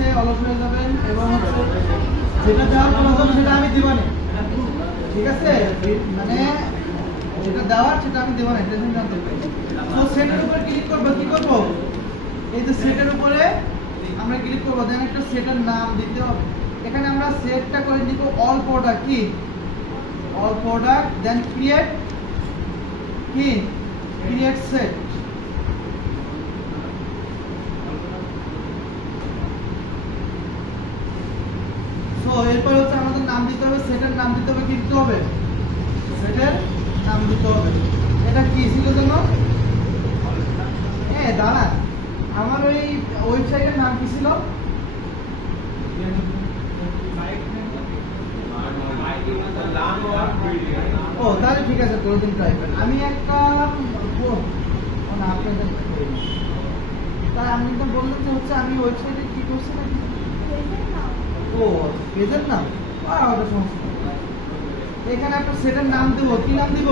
আছে অলস হয়ে যাবেন এবং হচ্ছে যেটা দেওয়ার প্রয়োজন সেটা আমি দিব না, ঠিক আছে? মানে যেটা দেওয়ার সেটা আমি দেব না, টেনশন না করবেন। তো সেটের উপর ক্লিক করব, কি করব? এই যে সেটের উপরে আমরা ক্লিক করব, দেন একটা সেটের নাম দিতে হবে। এখানে আমরা সেটটা করে দিব অল প্রোডাক্ট, কি অল প্রোডাক্ট, দেন ক্রিয়েট সেট। সো এরপর হচ্ছে আমাদের নাম দিতে হবে, সেটের নাম দিতে হবে, কি দিতে হবে? সেটের নাম দিতে হবে। এটা কি ছিল যেন? দাঁড়া, আমার ওই ওয়েবসাইটের নাম কি ছিল? ও তাহলে ঠিক আছে, কোনদিন ট্রাই করেন। আমি একটা আপনাদের তাই আপনি তো বললেন যে হচ্ছে আমি ওয়েবসাইটে কি করছি না, ও পেজের নাম, ওটা সমস্যা। এখানে একটা সেটের নাম দেব, কি নাম দিব?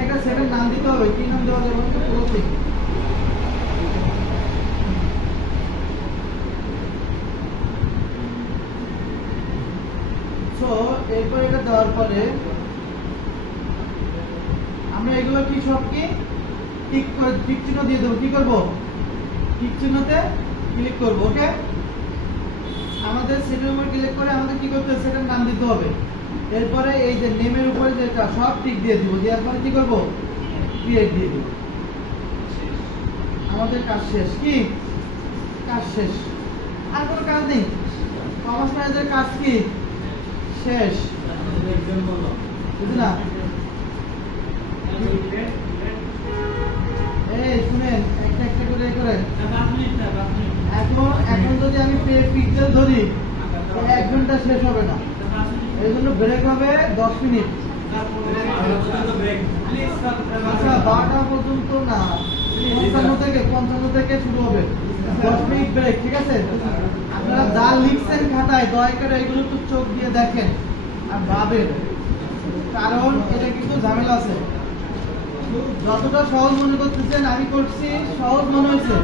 একটা সেটের নাম দিতে হবে, কি নাম দেওয়া যাবে? প্রতীক। সো এরপর এটা দেওয়ার পরে আমরা এগুলো কি সব কি টিক করে টিক চিহ্ন দিয়ে দেবো। কি করব? টিক চিহ্নতে ক্লিক করব। ওকে, আমাদের সেটের উপর ক্লিক করে আমাদের কি করতে হবে? সেটার নাম দিতে হবে। এরপরে এই যে নেমের উপরে যেটা সব টিক দিয়ে দিব, দেওয়ার পরে কি করব? ক্রিয়েট দিয়ে দিব। আমাদের কাজ শেষ। কি কাজ শেষ? আর কোনো কাজ নেই। কমার্স ম্যানেজারের কাজ কি শেষ, বুঝলি না? এই শুনেন, একটা একটা করে করেন। এখন যদি আমি পিক্সেল ধরি 1 ঘন্টা শেষ হবে না, এই জন্য ব্রেক হবে 10 মিনিট। আচ্ছা 12টা পর্যন্ত না, 55 থেকে শুরু হবে, 10 মিনিট ব্রেক, ঠিক আছে? আপনারা যা লিখছেন খাতায় দয়া করে এগুলো একটু চোখ দিয়ে দেখেন আর ভাবেন, কারণ এটা কিন্তু ঝামেলা আছে। যতটা সহজ মনে করতেছেন আমি করছি, সহজ মনে হয়েছে।